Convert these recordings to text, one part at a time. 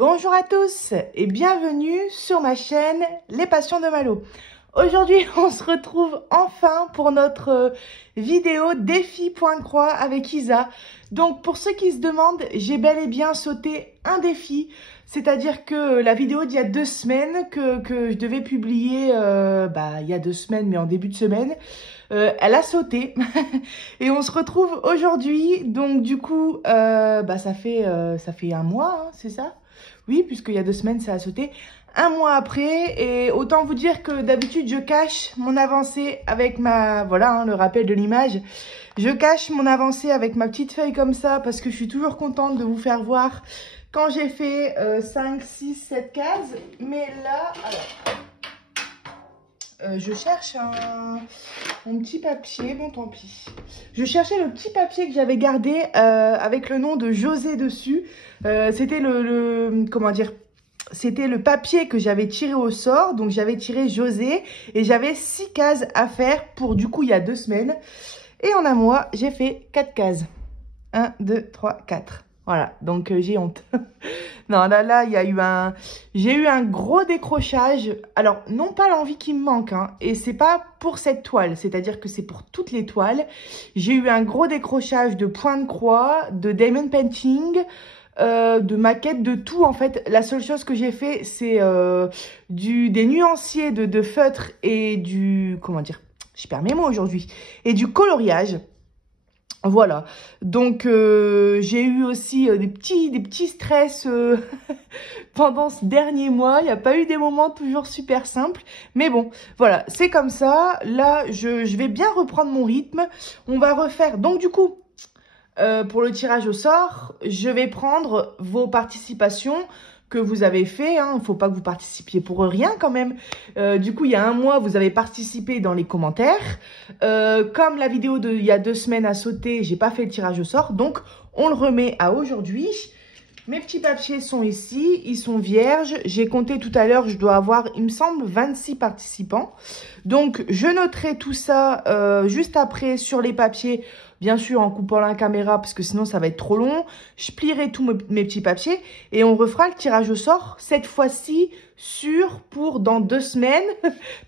Bonjour à tous et bienvenue sur ma chaîne Les Passions de Malo. Aujourd'hui, on se retrouve enfin pour notre vidéo défi point de croix avec Isa. Donc, pour ceux qui se demandent, j'ai bel et bien sauté un défi. C'est-à-dire que la vidéo d'il y a 2 semaines que je devais publier, il y a 2 semaines, mais en début de semaine, elle a sauté. Et on se retrouve aujourd'hui. Donc, du coup, ça fait 1 mois, hein, c'est ça? Oui, puisqu'il y a 2 semaines, ça a sauté. 1 mois après, et autant vous dire que d'habitude, je cache mon avancée avec ma... Voilà, hein, le rappel de l'image. Je cache mon avancée avec ma petite feuille comme ça, parce que je suis toujours contente de vous faire voir quand j'ai fait 5, 6, 7 cases. Mais là, alors... je cherche mon petit papier, bon tant pis. Je cherchais le petit papier que j'avais gardé avec le nom de José dessus. C'était comment dire, c'était le papier que j'avais tiré au sort. Donc j'avais tiré José et j'avais 6 cases à faire pour du coup il y a 2 semaines. Et en un mois, j'ai fait 4 cases. 1, 2, 3, 4. Voilà, donc j'ai honte. Non, là, j'ai eu un gros décrochage. Alors, non pas l'envie qui me manque, hein, et c'est pas pour cette toile, c'est-à-dire que c'est pour toutes les toiles. J'ai eu un gros décrochage de point de croix, de diamond painting, de maquettes, de tout en fait. La seule chose que j'ai fait, c'est des nuanciers de feutre et du... Comment dire? Je perds mes mots aujourd'hui. Et du coloriage. Voilà, donc j'ai eu aussi des petits stress pendant ce dernier mois. Il n'y a pas eu des moments toujours super simples. Mais bon, voilà, c'est comme ça. Là, je vais bien reprendre mon rythme. On va refaire, donc du coup, pour le tirage au sort, je vais prendre vos participations que vous avez fait, hein. Il ne faut pas que vous participiez pour rien quand même. Du coup, il y a 1 mois, vous avez participé dans les commentaires. Comme la vidéo d'il y a 2 semaines a sauté, j'ai pas fait le tirage au sort. Donc, on le remet à aujourd'hui. Mes petits papiers sont ici, ils sont vierges. J'ai compté tout à l'heure, je dois avoir, il me semble, 26 participants. Donc, je noterai tout ça juste après sur les papiers. Bien sûr, en coupant la caméra, parce que sinon, ça va être trop long. Je plierai tous mes petits papiers et on refera le tirage au sort, cette fois-ci, pour dans 2 semaines.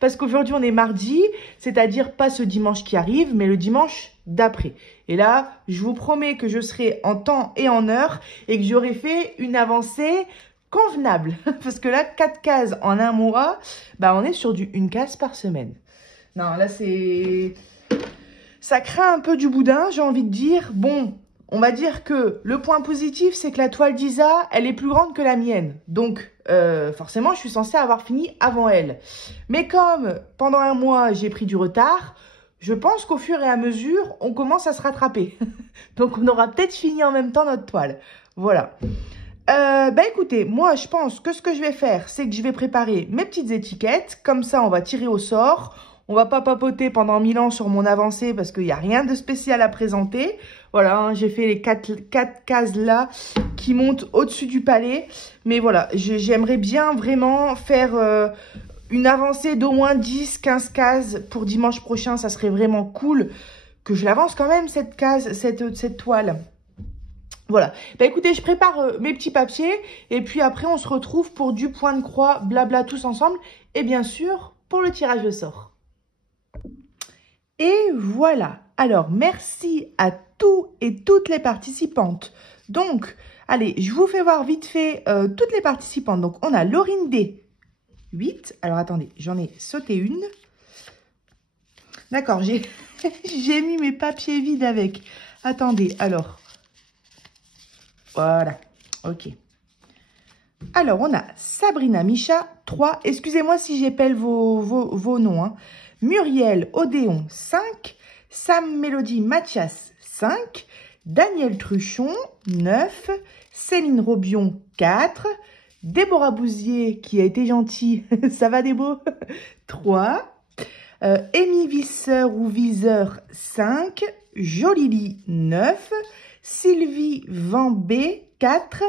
Parce qu'aujourd'hui, on est mardi, c'est-à-dire pas ce dimanche qui arrive, mais le dimanche d'après. Et là, je vous promets que je serai en temps et en heure et que j'aurai fait une avancée convenable. Parce que là, 4 cases en 1 mois, on est sur une case par semaine. Non, là, c'est... Ça craint un peu du boudin, j'ai envie de dire. Bon, on va dire que le point positif, c'est que la toile d'Isa, elle est plus grande que la mienne. Donc, forcément, je suis censée avoir fini avant elle. Mais comme pendant 1 mois, j'ai pris du retard, je pense qu'au fur et à mesure, on commence à se rattraper. Donc, on aura peut-être fini en même temps notre toile. Voilà. Écoutez, moi, je pense que ce que je vais faire, c'est que je vais préparer mes petites étiquettes. Comme ça, on va tirer au sort. On va pas papoter pendant 1000 ans sur mon avancée parce qu'il n'y a rien de spécial à présenter. Voilà, hein, j'ai fait les 4 cases là qui montent au-dessus du palais. Mais voilà, j'aimerais bien vraiment faire une avancée d'au moins 10-15 cases pour dimanche prochain. Ça serait vraiment cool que je l'avance quand même cette toile. Voilà, écoutez, je prépare mes petits papiers et puis après on se retrouve pour du point de croix, blabla tous ensemble et bien sûr pour le tirage au sort. Et voilà, alors merci à tous et toutes les participantes. Donc, allez, je vous fais voir vite fait toutes les participantes. Donc, on a Laurine D, 8. Alors, attendez, j'en ai sauté une. D'accord, j'ai mis mes papiers vides avec. Attendez, alors. Voilà, ok. Alors, on a Sabrina Micha, 3. Excusez-moi si j'épelle vos noms, hein. Muriel Odéon, 5. Sam Mélodie Mathias, 5. Daniel Truchon, 9. Céline Robion, 4. Déborah Bouzier, qui a été gentille, ça va Débo, 3. Amy Visseur ou Viseur, 5. Jolili, 9. Sylvie Vambé, 4.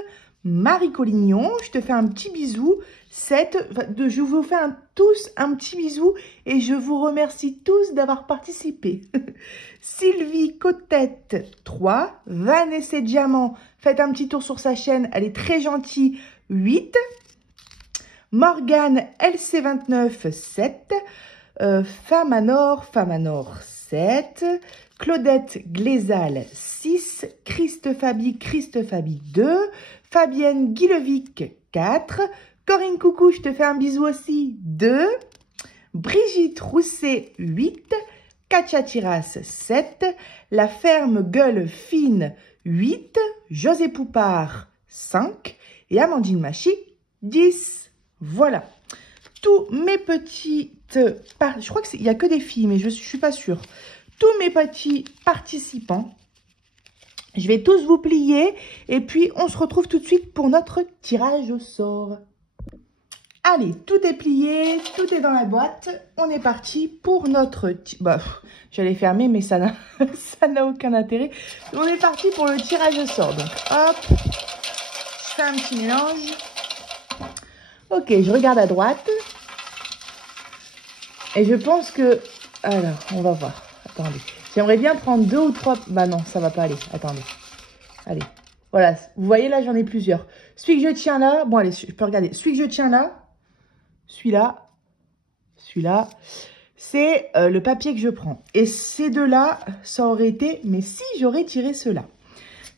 Marie Collignon, je te fais un petit bisou. 7, je vous fais tous un petit bisou et je vous remercie tous d'avoir participé. Sylvie Cotette, 3. Vanessa Diamant, faites un petit tour sur sa chaîne, elle est très gentille, 8. Morgane LC29, 7. Famanor 7. Claudette Glézal, 6. Christophabi 2. Fabienne Guilevic, 4. Corinne Coucou, je te fais un bisou aussi, 2. Brigitte Rousset, 8. Katia Tiras, 7. La Ferme Gueule Fine, 8. José Poupard, 5. Et Amandine Machy, 10. Voilà. Tous mes petites... Je crois qu'il n'y a que des filles, mais je ne suis pas sûre. Tous mes petits participants. Je vais tous vous plier. Et puis, on se retrouve tout de suite pour notre tirage au sort. Allez, tout est plié, tout est dans la boîte. On est parti pour notre... Bah, j'allais fermer, mais ça n'a aucun intérêt. On est parti pour le tirage au sort. Donc, hop, je fais un petit mélange. Ok, je regarde à droite. Et je pense que... Alors, on va voir. Attendez. J'aimerais bien prendre 2 ou 3... Bah non, ça va pas aller. Attendez. Allez. Voilà. Vous voyez, là, j'en ai plusieurs. Celui que je tiens là... Bon, allez, je peux regarder. Celui que je tiens là... Celui-là, c'est le papier que je prends. Et ces deux-là, ça aurait été, mais si j'aurais tiré ceux-là.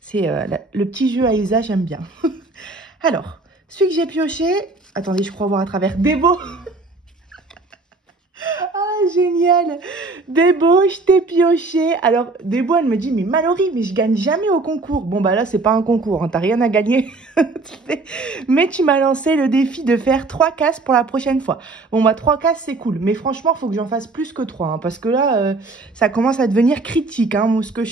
C'est le petit jeu à Isa, j'aime bien. Alors, celui que j'ai pioché, attendez, je crois voir à travers. Débo. Ah, génial. Débo, je t'ai pioché. Alors, Débo, elle me dit, mais Mallory, mais je gagne jamais au concours. Bon, bah là, c'est pas un concours, hein, t'as rien à gagner. Mais tu m'as lancé le défi de faire 3 cases pour la prochaine fois. Bon, bah 3 cases, c'est cool. Mais franchement, il faut que j'en fasse plus que 3. Hein, parce que là, ça commence à devenir critique. Hein, moi, ce que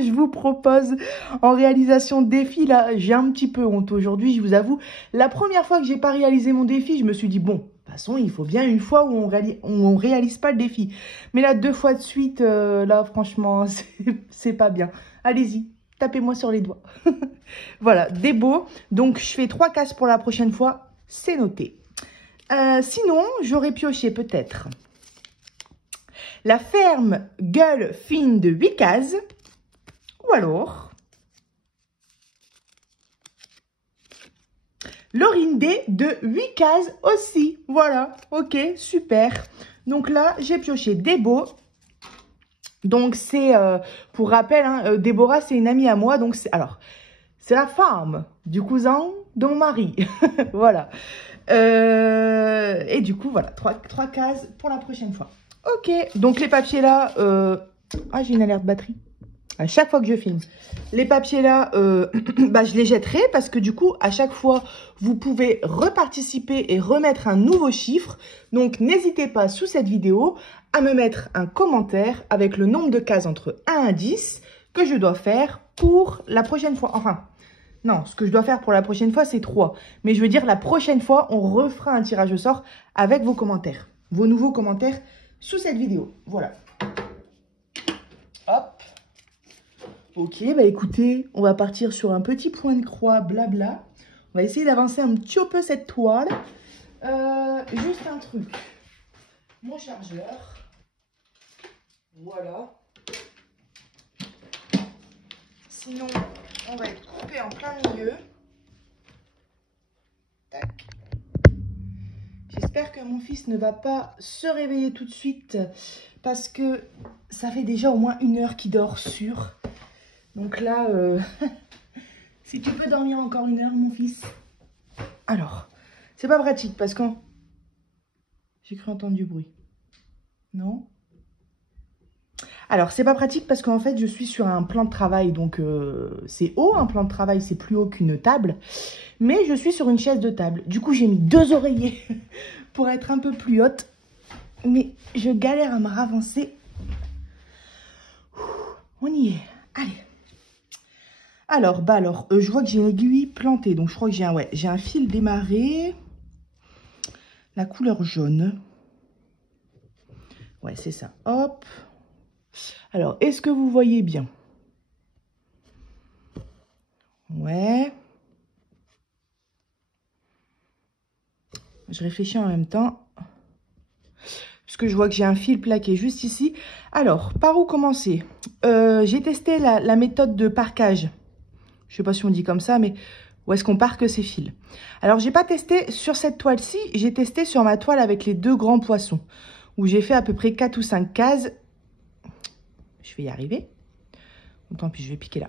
je vous propose en réalisation de défi, là, j'ai un petit peu honte aujourd'hui, je vous avoue. La première fois que j'ai pas réalisé mon défi, je me suis dit, bon, de toute façon, il faut bien une fois où on réalise pas le défi. Mais là, 2 fois de suite, là, franchement, c'est pas bien. Allez-y, tapez-moi sur les doigts. Voilà, des beaux. Donc, je fais 3 cases pour la prochaine fois. C'est noté. Sinon, j'aurais pioché peut-être la Ferme Gueule Fine de 8 cases. Ou alors Lorindé de 8 cases aussi. Voilà, ok, super. Donc là, j'ai pioché Débo. Donc c'est, pour rappel, hein, Déborah, c'est une amie à moi. Donc c'est la femme du cousin de mon mari. Voilà. Et du coup, voilà, 3 cases pour la prochaine fois. Ok, donc les papiers là... Ah, j'ai une alerte batterie. À chaque fois que je filme. Les papiers là, bah, je les jetterai parce que du coup, à chaque fois, vous pouvez reparticiper et remettre un nouveau chiffre. Donc, n'hésitez pas sous cette vidéo à me mettre un commentaire avec le nombre de cases entre 1 à 10 que je dois faire pour la prochaine fois. Enfin, non, ce que je dois faire pour la prochaine fois, c'est 3. Mais je veux dire, la prochaine fois, on refera un tirage au sort avec vos commentaires. Vos nouveaux commentaires sous cette vidéo. Voilà. Hop. Ok, bah écoutez, on va partir sur un petit point de croix, blabla. On va essayer d'avancer un petit peu cette toile. Juste un truc. Mon chargeur. Voilà. Sinon, on va être coupé en plein milieu. Tac. J'espère que mon fils ne va pas se réveiller tout de suite parce que ça fait déjà au moins 1 heure qu'il dort sûr. Donc là, si tu peux dormir encore 1 heure, mon fils. Alors, c'est pas pratique parce que... J'ai cru entendre du bruit. Non? Alors, c'est pas pratique parce qu'en fait, je suis sur un plan de travail. Donc, c'est haut, un plan de travail, c'est plus haut qu'une table. Mais je suis sur une chaise de table. Du coup, j'ai mis 2 oreillers pour être un peu plus haute. Mais je galère à me ravancer. On y est. Allez. Alors, je vois que j'ai une aiguille plantée. Donc, je crois que j'ai un fil démarré. La couleur jaune. Ouais, c'est ça. Hop. Alors, est-ce que vous voyez bien? Ouais. Je réfléchis en même temps. Parce que je vois que j'ai un fil plaqué juste ici. Alors, par où commencer? J'ai testé la méthode de parquage. Je ne sais pas si on dit comme ça, mais où est-ce qu'on parque ses fils. Alors, j'ai pas testé sur cette toile-ci, j'ai testé sur ma toile avec les 2 grands poissons, où j'ai fait à peu près 4 ou 5 cases. Je vais y arriver. Tant pis, je vais piquer là.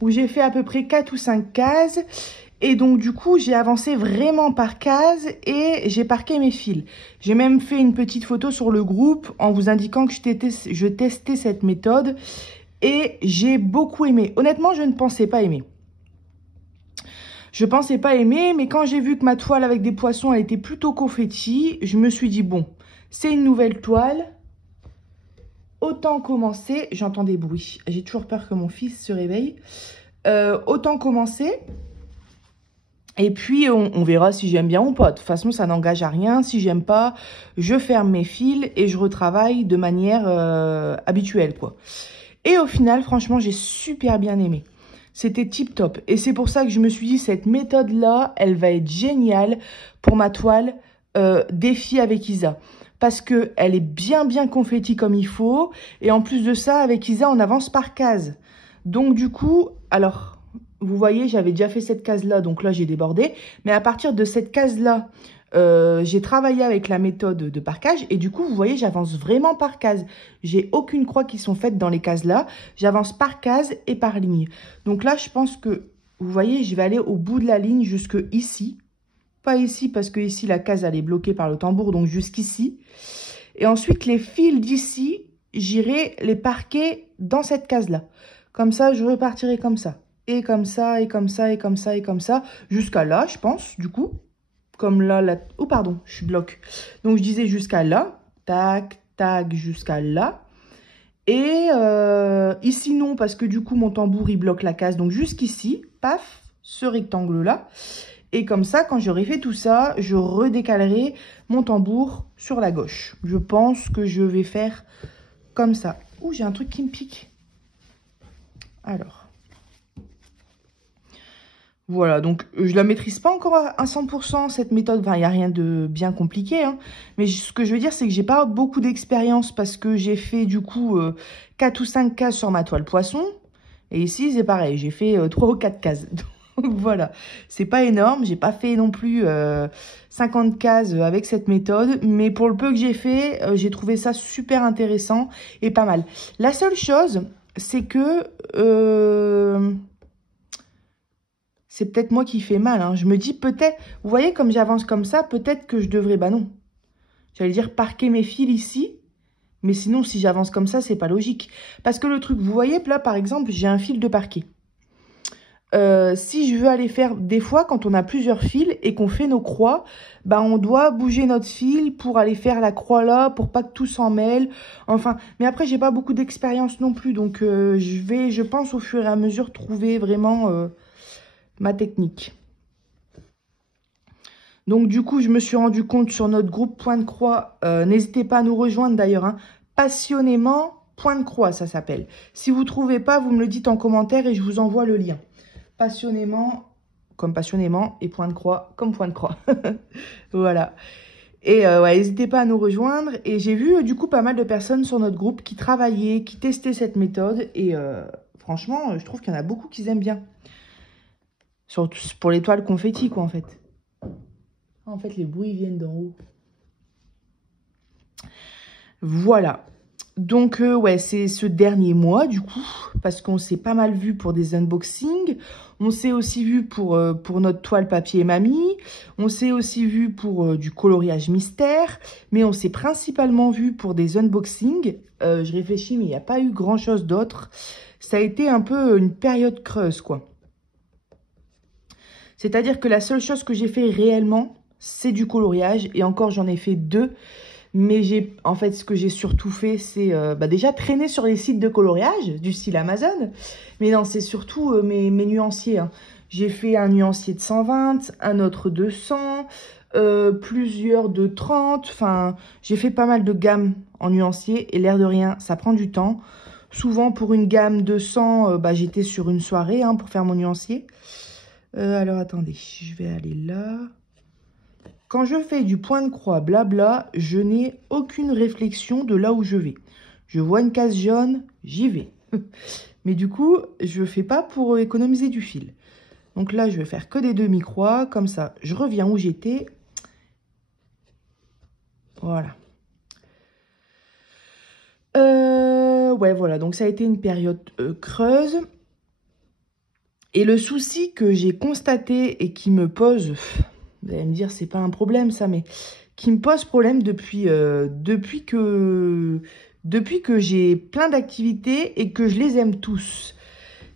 Où j'ai fait à peu près 4 ou 5 cases. Et donc, du coup, j'ai avancé vraiment par case et j'ai parqué mes fils. J'ai même fait une petite photo sur le groupe en vous indiquant que je testais cette méthode. Et j'ai beaucoup aimé. Honnêtement, je ne pensais pas aimer. Je pensais pas aimer, mais quand j'ai vu que ma toile avec des poissons, elle était plutôt confetti, je me suis dit, bon, c'est une nouvelle toile. Autant commencer. J'entends des bruits. J'ai toujours peur que mon fils se réveille. Autant commencer. Et puis, on verra si j'aime bien ou pas. De toute façon, ça n'engage à rien. Si j'aime pas, je ferme mes fils et je retravaille de manière habituelle, quoi. Et au final, franchement, j'ai super bien aimé. C'était tip top. Et c'est pour ça que je me suis dit, cette méthode-là, elle va être géniale pour ma toile défi avec Isa. Parce qu'elle est bien confetti comme il faut. Et en plus de ça, avec Isa, on avance par case. Donc du coup, alors, vous voyez, j'avais déjà fait cette case-là. Donc là, j'ai débordé. Mais à partir de cette case-là, j'ai travaillé avec la méthode de parquage. Et du coup, vous voyez, j'avance vraiment par case. J'ai aucune croix qui sont faites dans les cases-là. J'avance par case et par ligne. Donc là, je pense que, vous voyez, je vais aller au bout de la ligne jusque ici. Pas ici, parce que ici, la case, elle est bloquée par le tambour, donc jusqu'ici. Et ensuite, les fils d'ici, j'irai les parquer dans cette case-là. Comme ça, je repartirai comme ça. Et comme ça, et comme ça, et comme ça, et comme ça. Jusqu'à là, je pense, du coup. Comme là, là... Oh, pardon, je bloque. Donc, je disais jusqu'à là. Tac, tac, jusqu'à là. Et ici, non, parce que du coup, mon tambour, il bloque la case. Donc, jusqu'ici, paf, ce rectangle-là. Et comme ça, quand j'aurai fait tout ça, je redécalerai mon tambour sur la gauche. Je pense que je vais faire comme ça. Ouh, j'ai un truc qui me pique. Alors. Voilà, donc je la maîtrise pas encore à 100% cette méthode. Enfin, il n'y a rien de bien compliqué. Hein. Mais ce que je veux dire, c'est que j'ai pas beaucoup d'expérience parce que j'ai fait du coup 4 ou 5 cases sur ma toile poisson. Et ici, c'est pareil, j'ai fait 3 ou 4 cases. Donc voilà, c'est pas énorme, j'ai pas fait non plus 50 cases avec cette méthode, mais pour le peu que j'ai fait, j'ai trouvé ça super intéressant et pas mal. La seule chose, c'est que c'est peut-être moi qui fais mal, hein. Je me dis peut-être, vous voyez comme j'avance comme ça, peut-être que je devrais, bah non, j'allais dire parquer mes fils ici, mais sinon si j'avance comme ça, c'est pas logique. Parce que le truc, vous voyez, là par exemple, j'ai un fil de parquet. Si je veux aller faire, des fois, quand on a plusieurs fils et qu'on fait nos croix, bah on doit bouger notre fil pour aller faire la croix là, pour pas que tout s'en mêle. Enfin, mais après, j'ai pas beaucoup d'expérience non plus, donc je pense, au fur et à mesure, trouver vraiment ma technique. Donc, du coup, je me suis rendu compte sur notre groupe Point de Croix, n'hésitez pas à nous rejoindre d'ailleurs, hein, passionnément Point de Croix, ça s'appelle. Si vous trouvez pas, vous me le dites en commentaire et je vous envoie le lien. Passionnément, comme passionnément, et Point de Croix, comme Point de Croix. Voilà. Et ouais, n'hésitez pas à nous rejoindre. Et j'ai vu du coup pas mal de personnes sur notre groupe qui travaillaient, qui testaient cette méthode. Et franchement, je trouve qu'il y en a beaucoup qui aiment bien. Surtout pour les toiles confetti, quoi, en fait. En fait, les bruits viennent d'en haut. Voilà. Donc, ouais, c'est ce dernier mois, du coup, parce qu'on s'est pas mal vu pour des unboxings. On s'est aussi vu pour notre toile papier mamie. On s'est aussi vu pour du coloriage mystère. Mais on s'est principalement vu pour des unboxings. Je réfléchis, mais il n'y a pas eu grand-chose d'autre. Ça a été un peu une période creuse, quoi. C'est-à-dire que la seule chose que j'ai fait réellement, c'est du coloriage. Et encore, j'en ai fait 2. Mais en fait, ce que j'ai surtout fait, c'est déjà traîner sur les sites de coloriage, du style Amazon. Mais non, c'est surtout mes nuanciers. Hein. J'ai fait un nuancier de 120, un autre de 100, plusieurs de 30. Enfin, j'ai fait pas mal de gammes en nuancier. Et l'air de rien, ça prend du temps. Souvent, pour une gamme de 100, j'étais sur une soirée pour faire mon nuancier. Alors, attendez, je vais aller là. Quand je fais du point de croix blabla, je n'ai aucune réflexion de là où je vais. Je vois une case jaune, j'y vais. Mais du coup, je ne fais pas pour économiser du fil. Donc là, je vais faire que des demi-croix. Comme ça, je reviens où j'étais. Voilà. Ouais, voilà. Donc, ça a été une période creuse. Et le souci que j'ai constaté et qui me pose... Vous allez me dire, c'est pas un problème, ça, mais... Qui me pose problème depuis que j'ai plein d'activités et que je les aime tous.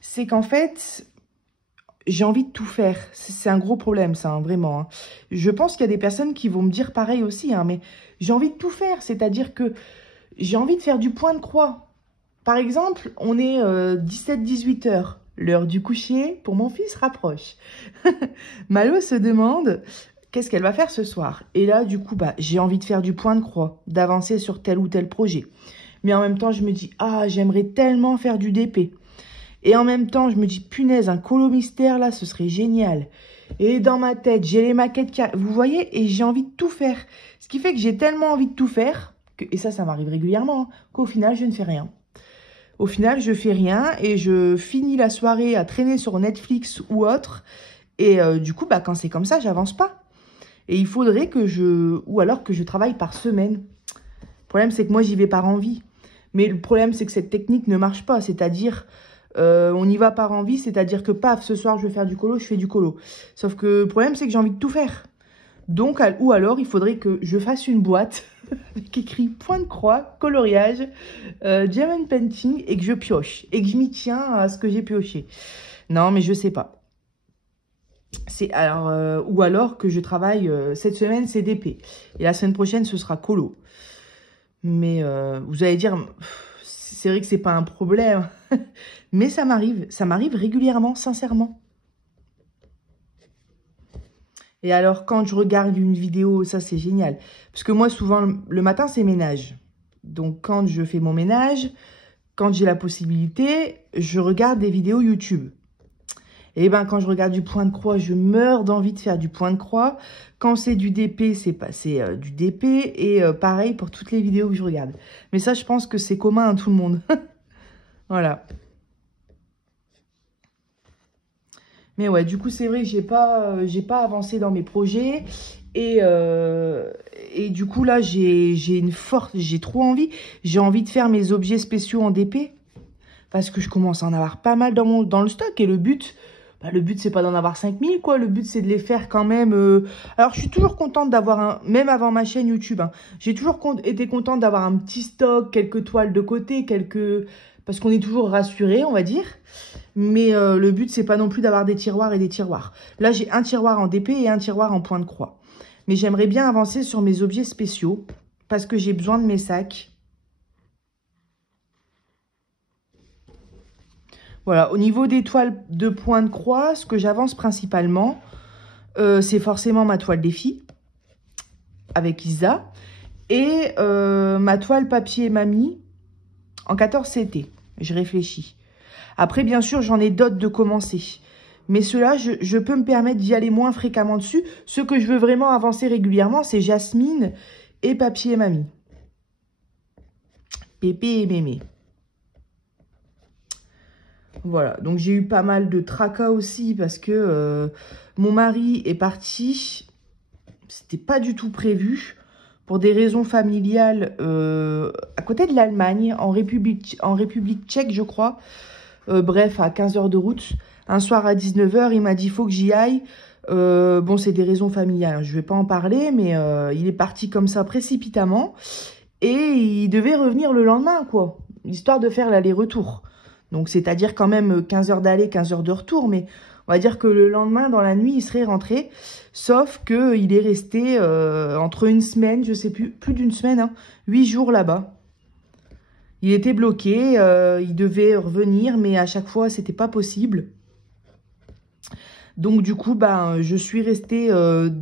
C'est qu'en fait... J'ai envie de tout faire. C'est un gros problème, ça, hein, vraiment. Hein. Je pense qu'il y a des personnes qui vont me dire pareil aussi, hein, mais j'ai envie de tout faire. C'est-à-dire que j'ai envie de faire du point de croix. Par exemple, on est 17-18 heures. L'heure du coucher pour mon fils rapproche. Malo se demande qu'est-ce qu'elle va faire ce soir. Et là, du coup, bah, j'ai envie de faire du point de croix, d'avancer sur tel ou tel projet. Mais en même temps, je me dis, ah, j'aimerais tellement faire du DP. Et en même temps, je me dis, punaise, un colo mystère, là, ce serait génial. Et dans ma tête, j'ai les maquettes qui... Vous voyez, et j'ai envie de tout faire. Ce qui fait que j'ai tellement envie de tout faire, et ça m'arrive régulièrement, hein, qu'au final, je ne fais rien. Au final, je fais rien et je finis la soirée à traîner sur Netflix ou autre. Et du coup, bah, quand c'est comme ça, j'avance pas. Et il faudrait que je... Ou alors que je travaille par semaine. Le problème, c'est que moi, j'y vais par envie. Mais le problème, c'est que cette technique ne marche pas. C'est-à-dire... on y va par envie, c'est-à-dire que paf, ce soir je vais faire du colo, je fais du colo. Sauf que le problème c'est que j'ai envie de tout faire. Donc, ou alors il faudrait que je fasse une boîte avec écrit point de croix, coloriage, diamond painting et que je pioche. Et que je m'y tiens à ce que j'ai pioché. Non, mais je sais pas. Ou alors que je travaille, cette semaine c'est DP. Et la semaine prochaine ce sera colo. Mais vous allez dire... C'est vrai que c'est pas un problème, mais ça m'arrive régulièrement, sincèrement. Et alors, quand je regarde une vidéo, ça c'est génial. Parce que moi, souvent, le matin, c'est ménage. Donc, quand je fais mon ménage, quand j'ai la possibilité, je regarde des vidéos YouTube. Et ben, quand je regarde du point de croix, je meurs d'envie de faire du point de croix. Quand c'est du DP, c'est du DP. Et pareil pour toutes les vidéos que je regarde. Mais ça, je pense que c'est commun à tout le monde. Voilà. Mais ouais, du coup, c'est vrai que j'ai pas avancé dans mes projets. Et du coup, là, j'ai trop envie. J'ai envie de faire mes objets spéciaux en DP. Parce que je commence à en avoir pas mal dans le stock. Et le but... Le but, c'est pas d'en avoir 5000, quoi. Le but, c'est de les faire quand même... Alors, je suis toujours contente d'avoir même avant ma chaîne YouTube, hein, j'ai toujours été contente d'avoir un petit stock, quelques toiles de côté, parce qu'on est toujours rassuré, on va dire. Mais le but, c'est pas non plus d'avoir des tiroirs et des tiroirs. Là, j'ai un tiroir en DP et un tiroir en point de croix. Mais j'aimerais bien avancer sur mes objets spéciaux, parce que j'ai besoin de mes sacs. Voilà, au niveau des toiles de point de croix, ce que j'avance principalement, c'est forcément ma toile des filles, avec Isa, et ma toile papier mamie, en 14 CT. Je réfléchis. Après, bien sûr, j'en ai d'autres de commencer. Mais ceux-là, je peux me permettre d'y aller moins fréquemment dessus. Ce que je veux vraiment avancer régulièrement, c'est Jasmine et papier mamie. Pépé et mémé. Voilà, donc j'ai eu pas mal de tracas aussi parce que mon mari est parti. C'était pas du tout prévu pour des raisons familiales à côté de l'Allemagne, en République tchèque, je crois. Bref, à 15 heures de route. Un soir à 19 h, il m'a dit, faut que j'y aille. Bon, c'est des raisons familiales, je vais pas en parler, mais il est parti comme ça précipitamment. Et il devait revenir le lendemain, quoi. Histoire de faire l'aller-retour. Donc, c'est-à-dire quand même 15 heures d'aller, 15 heures de retour. Mais on va dire que le lendemain, dans la nuit, il serait rentré. Sauf qu'il est resté entre une semaine, je sais plus d'une semaine, hein, 8 jours là-bas. Il était bloqué, il devait revenir, mais à chaque fois, c'était pas possible. Donc, du coup, je suis restée une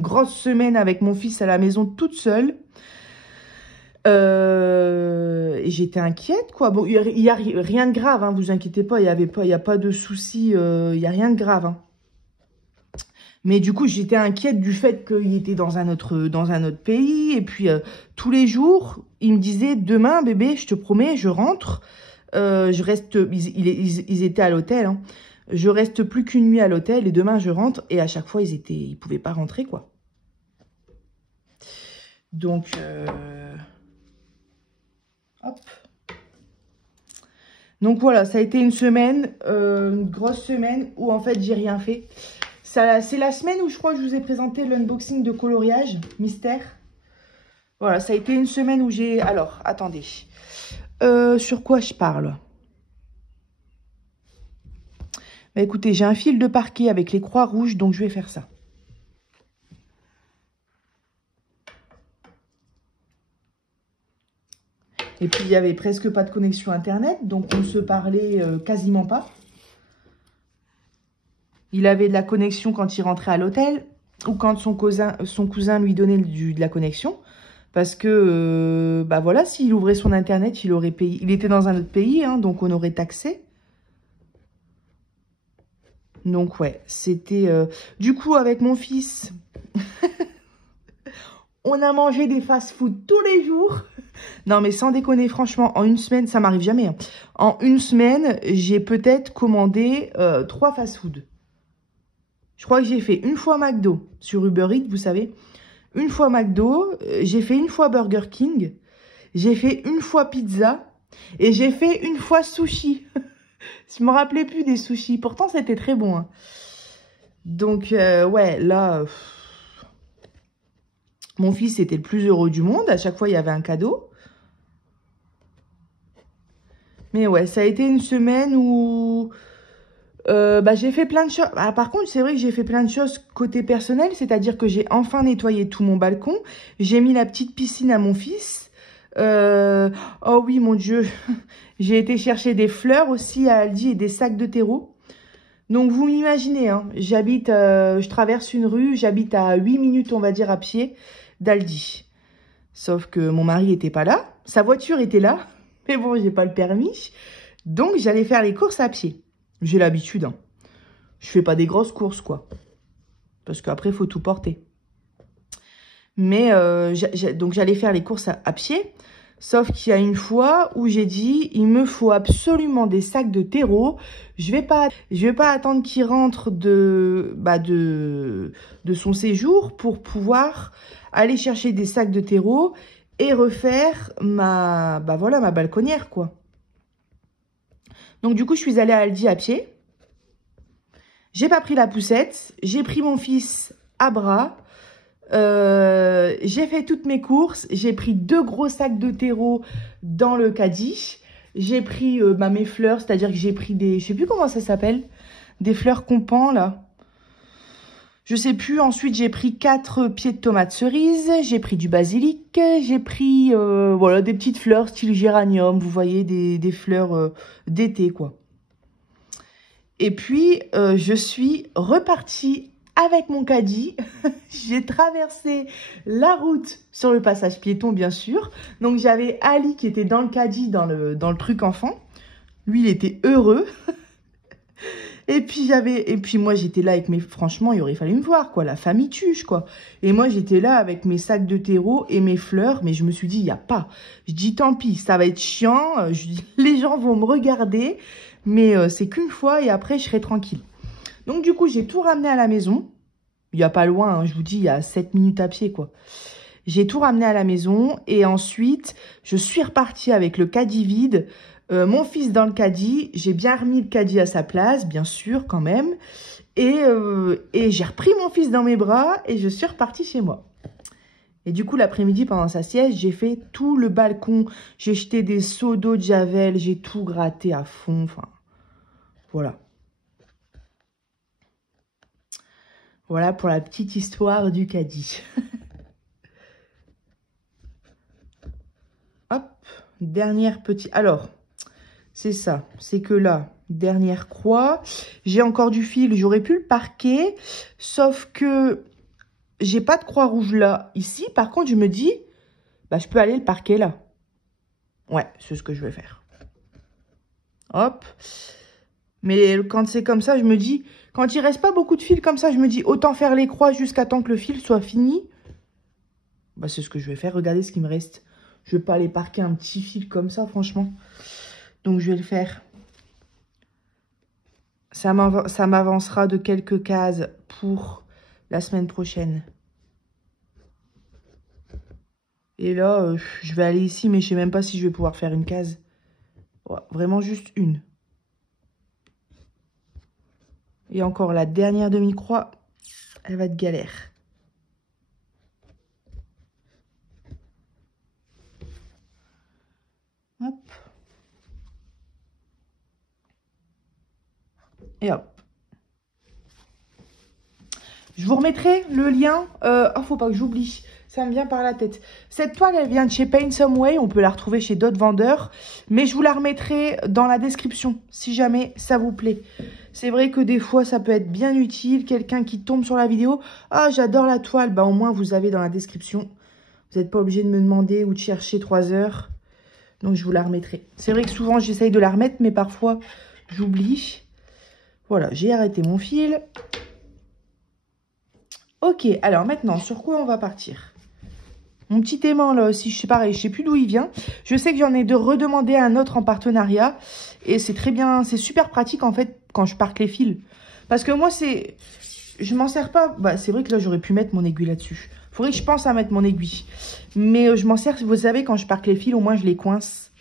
grosse semaine avec mon fils à la maison toute seule. Et j'étais inquiète, quoi. Bon, il y a rien de grave, hein, vous inquiétez pas, il y a pas de souci, il y a rien de grave, hein. Mais du coup, j'étais inquiète du fait qu'il était dans un autre pays. Et puis, tous les jours, il me disait, demain, bébé, je te promets, je rentre. Je reste, ils étaient à l'hôtel, hein. Je reste plus qu'une nuit à l'hôtel et demain je rentre. Et à chaque fois, ils pouvaient pas rentrer, quoi. Donc, hop. Donc voilà, ça a été une semaine, une grosse semaine où en fait j'ai rien fait. C'est la semaine où je crois que je vous ai présenté l'unboxing de coloriage mystère. Voilà, ça a été une semaine où j'ai... Alors, attendez. Sur quoi je parle? Bah, écoutez, j'ai un fil de parquet avec les croix rouges, donc je vais faire ça. Et puis, il n'y avait presque pas de connexion Internet, donc on se parlait quasiment pas. Il avait de la connexion quand il rentrait à l'hôtel ou quand son cousin lui donnait de la connexion. Parce que, bah voilà, s'il ouvrait son Internet, il aurait payé. Il était dans un autre pays, hein, donc on aurait taxé. Donc, ouais, c'était... Du coup, avec mon fils, on a mangé des fast-food tous les jours. Non, mais sans déconner, franchement, en une semaine, ça m'arrive jamais. Hein. En une semaine, j'ai peut-être commandé 3 fast-food. Je crois que j'ai fait une fois McDo sur Uber Eats, vous savez. Une fois McDo, j'ai fait une fois Burger King, j'ai fait une fois pizza et j'ai fait une fois sushi. Je me rappelais plus des sushis. Pourtant, c'était très bon. Hein. Donc, ouais, là, mon fils était le plus heureux du monde. À chaque fois, il y avait un cadeau. Mais ouais, ça a été une semaine où bah, j'ai fait plein de choses. Ah, par contre, c'est vrai que j'ai fait plein de choses côté personnel. C'est-à-dire que j'ai enfin nettoyé tout mon balcon. J'ai mis la petite piscine à mon fils. Oh oui, mon Dieu. J'ai été chercher des fleurs aussi à Aldi et des sacs de terreau. Donc, vous m'imaginez, hein, je traverse une rue, j'habite à 8 minutes, on va dire, à pied d'Aldi. Sauf que mon mari était pas là, sa voiture était là, mais bon, j'ai pas le permis. Donc, j'allais faire les courses à pied. J'ai l'habitude, hein. Je fais pas des grosses courses, quoi. Parce qu'après, il faut tout porter. Mais, donc, j'allais faire les courses à pied. Sauf qu'il y a une fois où j'ai dit, il me faut absolument des sacs de terreau. Je vais pas attendre qu'il rentre de son séjour pour pouvoir aller chercher des sacs de terreau et refaire ma balconnière, quoi. Donc, du coup, je suis allée à Aldi à pied. J'ai pas pris la poussette. J'ai pris mon fils à bras. J'ai fait toutes mes courses. J'ai pris 2 gros sacs de terreau dans le caddie. J'ai pris mes fleurs, c'est-à-dire que j'ai pris des... Je sais plus comment ça s'appelle. Des fleurs qu'on pend, là. Je sais plus. Ensuite, j'ai pris 4 pieds de tomates cerises. J'ai pris du basilic. J'ai pris, voilà, des petites fleurs style géranium. Vous voyez, des fleurs d'été, quoi. Et puis, je suis repartie avec mon caddie. J'ai traversé la route sur le passage piéton, bien sûr. Donc, j'avais Ali qui était dans le caddie, dans le truc enfant. Lui, il était heureux. Et puis moi, j'étais là avec mes... Franchement, il aurait fallu me voir, quoi. La famille tuche, quoi. Et moi, j'étais là avec mes sacs de terreau et mes fleurs. Mais je me suis dit, il n'y a pas. Je dis, tant pis, ça va être chiant. Je dis, les gens vont me regarder. Mais c'est qu'une fois et après, je serai tranquille. Donc, du coup, j'ai tout ramené à la maison. Il n'y a pas loin, hein, je vous dis, il y a 7 minutes à pied, quoi. J'ai tout ramené à la maison et ensuite, je suis repartie avec le caddie vide. Mon fils dans le caddie, j'ai bien remis le caddie à sa place, bien sûr, quand même. Et j'ai repris mon fils dans mes bras et je suis repartie chez moi. Et du coup, l'après-midi, pendant sa sieste, j'ai fait tout le balcon. J'ai jeté des seaux d'eau de Javel, j'ai tout gratté à fond. Enfin, voilà. Voilà pour la petite histoire du caddie. Hop, dernière petite... Alors, c'est ça. C'est que là, dernière croix. J'ai encore du fil. J'aurais pu le parquer. Sauf que j'ai pas de croix rouge là. Ici, par contre, je me dis... Bah, je peux aller le parquer là. Ouais, c'est ce que je vais faire. Hop. Mais quand c'est comme ça, je me dis... Quand il reste pas beaucoup de fil comme ça, je me dis... Autant faire les croix jusqu'à temps que le fil soit fini. Bah, c'est ce que je vais faire. Regardez ce qui me reste. Je vais pas aller parquer un petit fil comme ça, franchement. Donc, je vais le faire. Ça m'avancera de quelques cases pour la semaine prochaine. Et là, je vais aller ici, mais je sais même pas si je vais pouvoir faire une case. Ouais, vraiment juste une. Et encore la dernière demi-croix, elle va être galère. Hop. Et hop. Je vous remettrai le lien. Oh, faut pas que j'oublie. Ça me vient par la tête. Cette toile, elle vient de chez Paint Some Way. On peut la retrouver chez d'autres vendeurs. Mais je vous la remettrai dans la description, si jamais ça vous plaît. C'est vrai que des fois, ça peut être bien utile. Quelqu'un qui tombe sur la vidéo. Ah, j'adore la toile. Bah, au moins, vous avez dans la description. Vous n'êtes pas obligé de me demander ou de chercher 3 heures. Donc, je vous la remettrai. C'est vrai que souvent, j'essaye de la remettre, mais parfois, j'oublie. Voilà, j'ai arrêté mon fil. Ok, alors maintenant, sur quoi on va partir? Mon petit aimant, là aussi, je sais pareil, je sais plus d'où il vient. Je sais que j'en ai de redemander un autre en partenariat. Et c'est très bien, c'est super pratique, en fait, quand je parque les fils. Parce que moi, je m'en sers pas. Bah, c'est vrai que là, j'aurais pu mettre mon aiguille là-dessus. Faudrait que je pense à mettre mon aiguille. Mais je m'en sers, vous savez, quand je parque les fils, au moins, je les coince.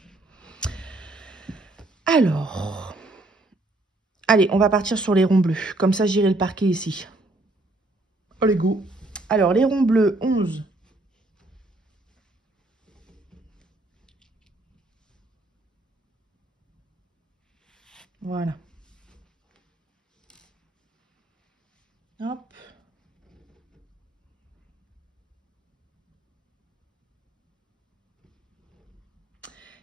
Alors... Allez, on va partir sur les ronds bleus. Comme ça, j'irai le parquer ici. Allez, go. Alors, les ronds bleus, 11. Voilà. Hop.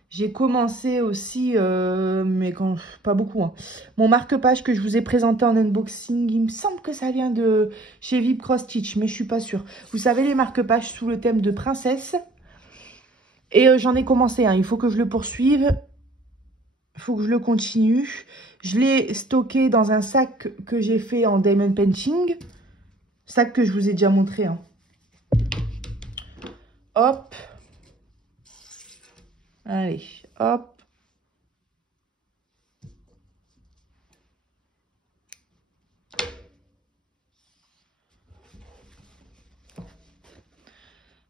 J'ai commencé aussi, mais quand, pas beaucoup, hein. Mon marque-page que je vous ai présenté en unboxing, il me semble que ça vient de chez Vib Cross Stitch, mais je suis pas sûre. Vous savez, les marque-pages sous le thème de princesse. Et j'en ai commencé, hein. Il faut que je le poursuive. Il faut que je le continue. Je l'ai stocké dans un sac que j'ai fait en Diamond Painting. Sac que je vous ai déjà montré, hein. Hop. Allez, hop.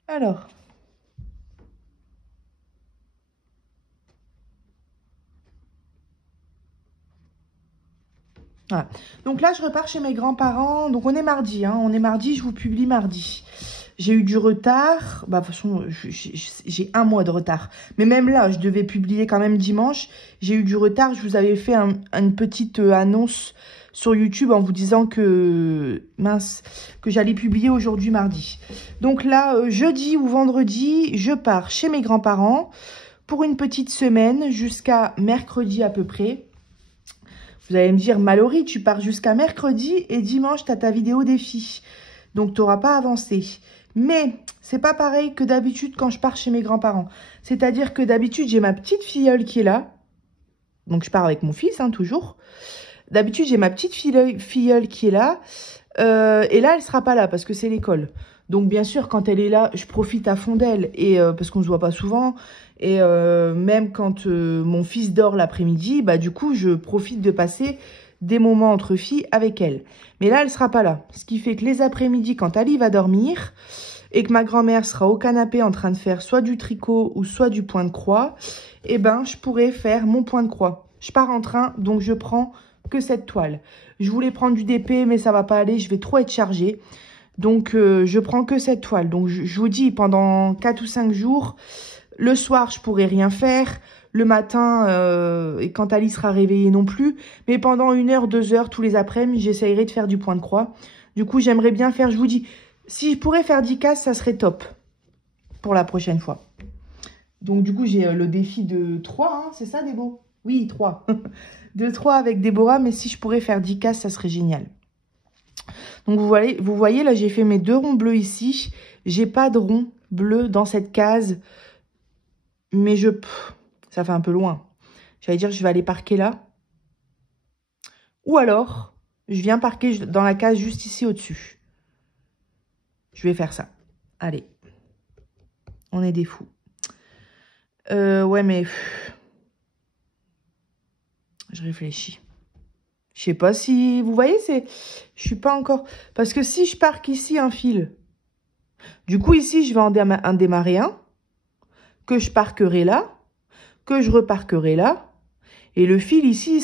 Alors. Voilà. Donc là, je repars chez mes grands-parents. Donc on est mardi, hein. On est mardi, je vous publie mardi. J'ai eu du retard. Bah, de toute façon, j'ai un mois de retard. Mais même là, je devais publier quand même dimanche. J'ai eu du retard. Je vous avais fait une petite annonce sur YouTube en vous disant que, mince, que j'allais publier aujourd'hui mardi. Donc là, jeudi ou vendredi, je pars chez mes grands-parents pour une petite semaine jusqu'à mercredi à peu près. Vous allez me dire, Mallory, tu pars jusqu'à mercredi et dimanche, tu as ta vidéo défi. Donc, tu n'auras pas avancé. Mais, c'est pas pareil que d'habitude quand je pars chez mes grands-parents. C'est-à-dire que d'habitude, j'ai ma petite filleule qui est là. Donc, je pars avec mon fils, hein, toujours. D'habitude, j'ai ma petite filleule qui est là. Et là, elle sera pas là parce que c'est l'école. Donc, bien sûr, quand elle est là, je profite à fond d'elle. Et parce qu'on se voit pas souvent. Et même quand mon fils dort l'après-midi, bah du coup, je profite de passer des moments entre filles avec elle. Mais là, elle sera pas là. Ce qui fait que les après-midi, quand Ali va dormir et que ma grand-mère sera au canapé en train de faire soit du tricot ou soit du point de croix, eh ben, je pourrai faire mon point de croix. Je pars en train, donc je prends que cette toile. Je voulais prendre du DP, mais ça va pas aller. Je vais trop être chargée. Donc, je prends que cette toile. Donc, je vous dis, pendant 4 ou 5 jours... Le soir, je pourrai rien faire. Le matin, et quand Ali sera réveillée non plus. Mais pendant 1 heure, 2 heures, tous les après-midi, j'essayerai de faire du point de croix. Du coup, j'aimerais bien faire, je vous dis, si je pourrais faire 10 cases, ça serait top pour la prochaine fois. Donc, du coup, j'ai le défi de 3, hein, c'est ça, Débo? Oui, 3. De 3 avec Déborah, mais si je pourrais faire 10 cases, ça serait génial. Donc, vous voyez là, j'ai fait mes 2 ronds bleus ici. J'ai pas de rond bleu dans cette case. Mais ça fait un peu loin. J'allais dire, je vais aller parquer là. Ou alors, je viens parquer dans la case juste ici au-dessus. Je vais faire ça. Allez. On est des fous. Ouais, mais... Je réfléchis. Je sais pas si... Vous voyez, je suis pas encore... Parce que si je parque ici un fil, du coup, ici, je vais en démarrer un, que je parquerai là, que je reparquerai là, et le fil ici, il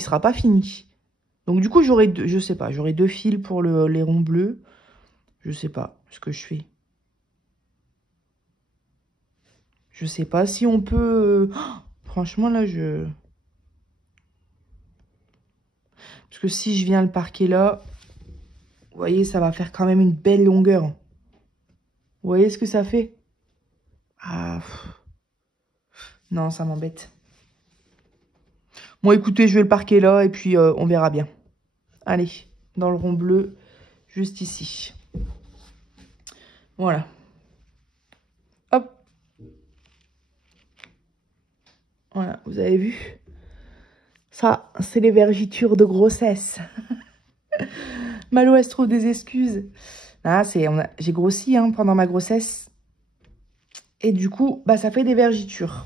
sera pas fini. Donc, du coup, j'aurai deux, je sais pas, j'aurai deux fils pour les ronds bleus. Je sais pas ce que je fais. Je sais pas si on peut... franchement, là, Parce que si je viens le parquer là, vous voyez, ça va faire quand même une belle longueur. Vous voyez ce que ça fait? Ah, non, ça m'embête. Bon, écoutez, je vais le parquer là et puis on verra bien. Allez, dans le rond bleu, juste ici. Voilà. Hop. Voilà, vous avez vu? Ça, c'est les vergitures de grossesse. Malo, elle se trouve des excuses. Ah, j'ai grossi hein, pendant ma grossesse. Et du coup, bah, ça fait des vergitures.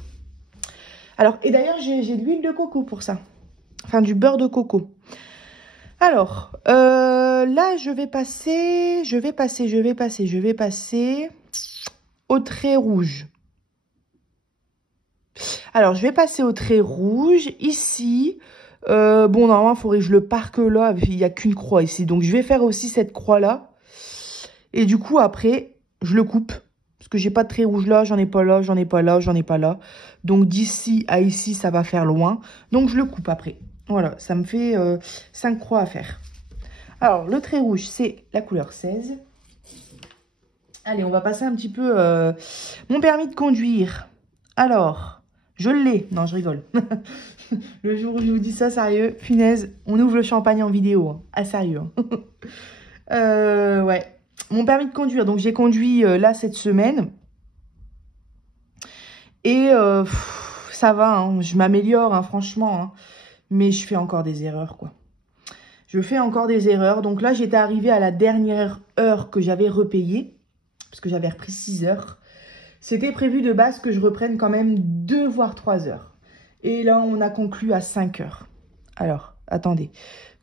Alors, et d'ailleurs, j'ai de l'huile de coco pour ça. Enfin, du beurre de coco. Alors, là, je vais passer au trait rouge. Alors, je vais passer au trait rouge. Ici, bon, normalement, il faudrait que je le parque là. Il n'y a qu'une croix ici. Donc, je vais faire aussi cette croix-là. Et du coup, après, je le coupe. Parce que j'ai pas de trait rouge là, j'en ai pas là, j'en ai pas là, j'en ai pas là. Donc, d'ici à ici, ça va faire loin. Donc, je le coupe après. Voilà, ça me fait 5 croix à faire. Alors, le trait rouge, c'est la couleur 16. Allez, on va passer un petit peu mon permis de conduire. Alors, je l'ai. Non, je rigole. Le jour où je vous dis ça, sérieux, punaise, on ouvre le champagne en vidéo. Hein. Ah, sérieux. Hein. Ouais. Mon permis de conduire, donc j'ai conduit là cette semaine. Et ça va, hein, je m'améliore, hein, franchement. Hein, mais je fais encore des erreurs, quoi. Je fais encore des erreurs. Donc là, j'étais arrivée à la dernière heure que j'avais repayée. Parce que j'avais repris 6 heures. C'était prévu de base que je reprenne quand même 2 voire 3 heures. Et là, on a conclu à 5 heures. Alors, attendez,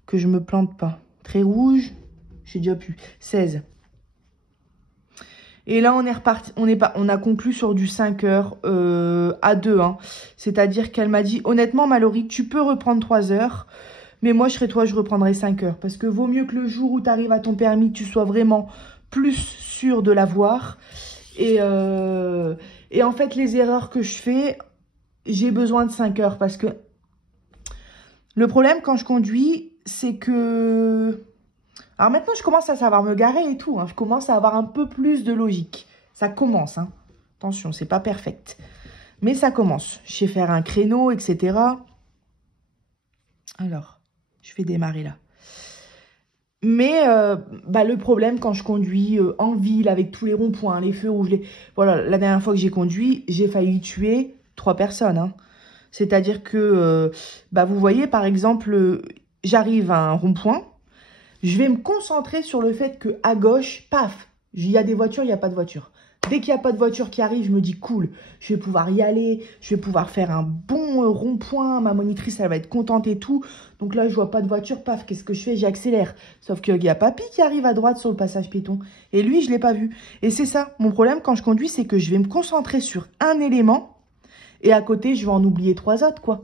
que je me plante pas. Trait rouge, j'ai déjà pu. 16. Et là, on est reparti. On a conclu sur du 5 heures à 2. Hein. C'est-à-dire qu'elle m'a dit, honnêtement, Mallory, tu peux reprendre 3 heures. Mais moi, je serais toi, je reprendrai 5 heures. Parce que vaut mieux que le jour où tu arrives à ton permis, tu sois vraiment plus sûr de l'avoir. Et en fait, les erreurs que je fais, j'ai besoin de 5 heures. Parce que le problème quand je conduis, c'est que... Alors maintenant, je commence à savoir me garer et tout. Hein. Je commence à avoir un peu plus de logique. Ça commence. Hein. Attention, c'est pas perfect. Mais ça commence. Je sais faire un créneau, etc. Alors, je vais démarrer là. Mais bah, le problème quand je conduis en ville avec tous les ronds-points, les feux rouges, voilà, la dernière fois que j'ai conduit, j'ai failli tuer 3 personnes. Hein. C'est-à-dire que, bah, vous voyez, par exemple, j'arrive à un rond-point, je vais me concentrer sur le fait que à gauche, paf, il y a des voitures, il n'y a pas de voiture. Dès qu'il n'y a pas de voiture qui arrive, je me dis cool, je vais pouvoir y aller, je vais pouvoir faire un bon rond-point, ma monitrice, elle va être contente et tout. Donc là, je vois pas de voiture, paf, qu'est-ce que je fais? J'accélère. Sauf qu'il y a Papy qui arrive à droite sur le passage piéton. Et lui, je l'ai pas vu. Et c'est ça, mon problème quand je conduis, c'est que je vais me concentrer sur un élément et à côté, je vais en oublier 3 autres, quoi.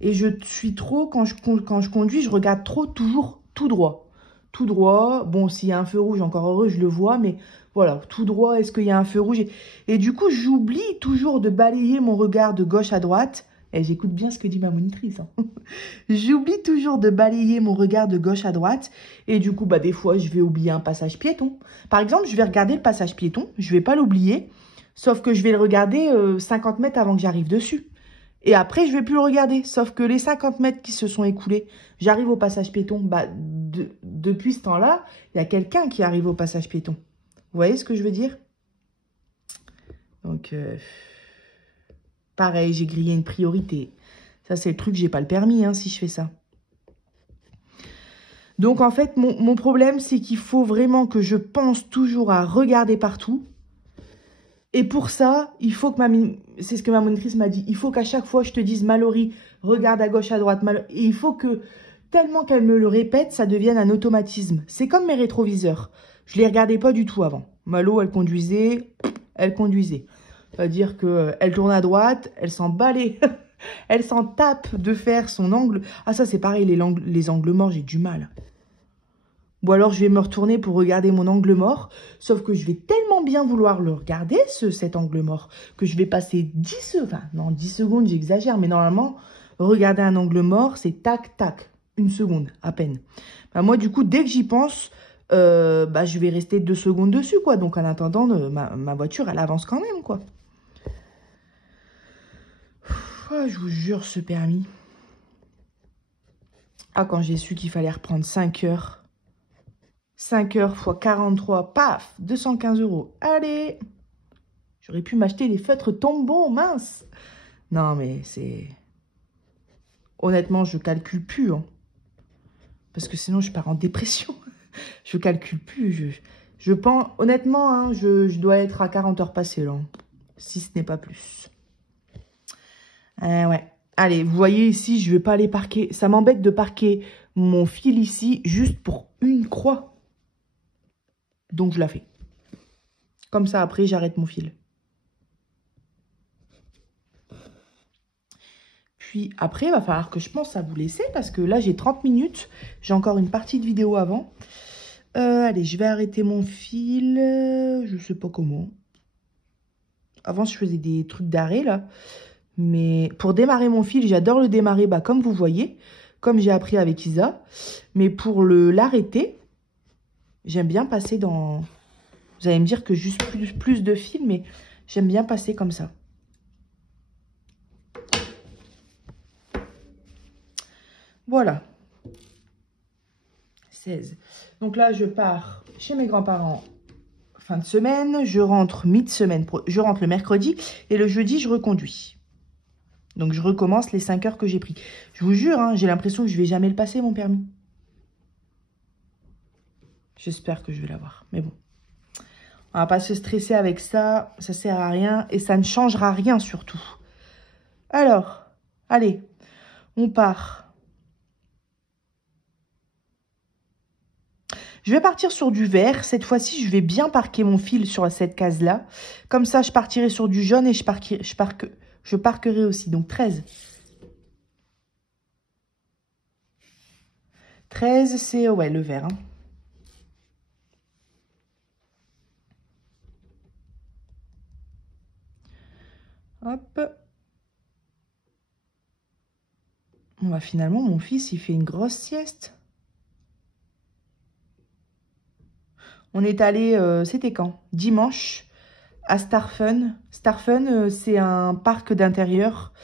Et je suis trop, quand je conduis, je regarde trop toujours tout droit. Tout droit, bon, s'il y a un feu rouge, encore heureux, je le vois, mais voilà, tout droit, est-ce qu'il y a un feu rouge? Et du coup, j'oublie toujours de balayer mon regard de gauche à droite. Et j'écoute bien ce que dit ma monitrice. Hein. J'oublie toujours de balayer mon regard de gauche à droite. Et du coup, bah, des fois, je vais oublier un passage piéton. Par exemple, je vais regarder le passage piéton. Je vais pas l'oublier. Sauf que je vais le regarder 50 mètres avant que j'arrive dessus. Et après, je vais plus le regarder. Sauf que les 50 mètres qui se sont écoulés, j'arrive au passage piéton. Bah, depuis ce temps-là, il y a quelqu'un qui arrive au passage piéton. Vous voyez ce que je veux dire? Donc, pareil, j'ai grillé une priorité. Ça, c'est le truc, j'ai pas le permis hein, si je fais ça. Donc, en fait, mon problème, c'est qu'il faut vraiment que je pense toujours à regarder partout. Et pour ça, il faut que c'est ce que ma monitrice m'a dit, il faut qu'à chaque fois, je te dise, Mallory, regarde à gauche, à droite. Et il faut que tellement qu'elle me le répète, ça devient un automatisme. C'est comme mes rétroviseurs. Je les regardais pas du tout avant. Malo, elle conduisait, elle conduisait. C'est-à-dire qu'elle tourne à droite, elle s'en balait. Elle s'en tape de faire son angle. Ah, ça, c'est pareil, les angles morts, j'ai du mal. Ou alors, je vais me retourner pour regarder mon angle mort. Sauf que je vais tellement bien vouloir le regarder, cet angle mort, que je vais passer 10 secondes. Enfin, non, 10 secondes, j'exagère. Mais normalement, regarder un angle mort, c'est tac, tac. 1 seconde, à peine. Bah, moi, du coup, dès que j'y pense, je vais rester 2 secondes dessus, quoi. Donc, en attendant, ma voiture, elle avance quand même, quoi. Oh, je vous jure, ce permis. Ah, quand j'ai su qu'il fallait reprendre 5 heures. 5 heures x 43, paf, 215 €. Allez! J'aurais pu m'acheter les feutres Tombow, mince! Non, mais c'est... Honnêtement, je calcule plus, hein. Parce que sinon, je pars en dépression. Je calcule plus. Je pense... Honnêtement, hein, je dois être à 40 heures passées, là. Si ce n'est pas plus. Ouais. Allez, vous voyez ici, je vais pas aller parquer. Ça m'embête de parquer mon fil ici juste pour une croix. Donc, je la fais. Comme ça, après, j'arrête mon fil. Puis après, il va falloir que je pense à vous laisser parce que là, j'ai 30 minutes. J'ai encore une partie de vidéo avant. Allez, je vais arrêter mon fil. Je sais pas comment. Avant, je faisais des trucs d'arrêt, là. Mais pour démarrer mon fil, j'adore le démarrer, comme vous voyez. Comme j'ai appris avec Isa. Mais pour l'arrêter, j'aime bien passer dans... Vous allez me dire que juste plus de fil, mais j'aime bien passer comme ça. Voilà. 16. Donc là, je pars chez mes grands-parents fin de semaine. Je rentre mi-semaine. Je rentre le mercredi. Et le jeudi, je reconduis. Donc, je recommence les 5 heures que j'ai pris. Je vous jure, hein, j'ai l'impression que je vais jamais le passer, mon permis. J'espère que je vais l'avoir. Mais bon. On va pas se stresser avec ça. Ça sert à rien. Et ça ne changera rien, surtout. Alors, allez. On part. Je vais partir sur du vert. Cette fois-ci, je vais bien parquer mon fil sur cette case-là. Comme ça, je partirai sur du jaune et je parquerai aussi. Donc, 13. 13, c'est ouais, le vert. Hein. Hop. Bon, bah, finalement, mon fils, il fait une grosse sieste. On est allé, c'était quand? Dimanche, à Starfun. Starfun, c'est un parc d'intérieur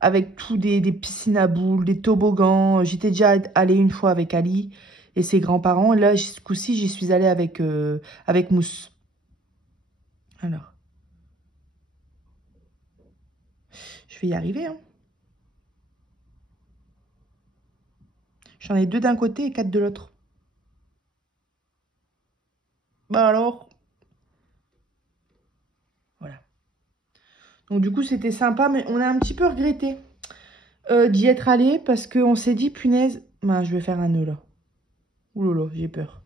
avec tout des piscines à boules, des toboggans. J'étais déjà allée une fois avec Ali et ses grands-parents. Là, ce coup-ci, j'y suis allée avec Mousse. Alors. Je vais y arriver, hein. J'en ai 2 d'un côté et 4 de l'autre. Bah alors. Voilà. Donc du coup, c'était sympa, mais on a un petit peu regretté d'y être allé parce qu'on s'est dit, punaise, ben, je vais faire un nœud là. Ouh là là, j'ai peur.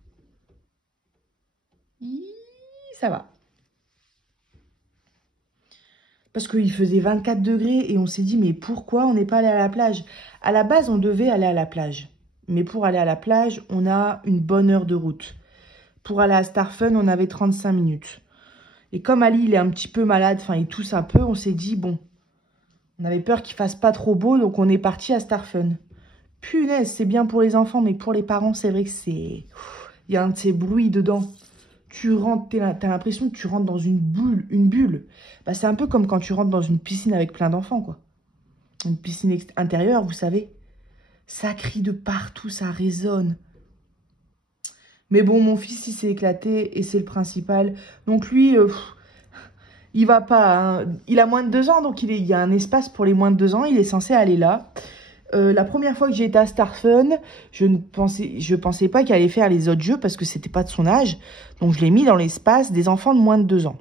Ça va. Parce qu'il faisait 24 degrés et on s'est dit, mais pourquoi on n'est pas allé à la plage? À la base, on devait aller à la plage. Mais pour aller à la plage, on a une bonne heure de route. Pour aller à Starfun, on avait 35 minutes. Et comme Ali, il est un petit peu malade, enfin, il tousse un peu, on s'est dit, bon, on avait peur qu'il fasse pas trop beau, donc on est parti à Starfun. Punaise, c'est bien pour les enfants, mais pour les parents, c'est vrai que c'est... Il y a un de ces bruits dedans. Tu rentres, t'as l'impression que tu rentres dans une bulle. Bah, c'est un peu comme quand tu rentres dans une piscine avec plein d'enfants, quoi. Une piscine intérieure, vous savez. Ça crie de partout, ça résonne. Mais bon, mon fils, il s'est éclaté et c'est le principal. Donc lui, il va pas. Hein. Il a moins de 2 ans, donc il y a un espace pour les moins de 2 ans. Il est censé aller là. La première fois que j'ai été à Starfun, je pensais pas qu'il allait faire les autres jeux parce que c'était pas de son âge. Donc je l'ai mis dans l'espace des enfants de moins de 2 ans.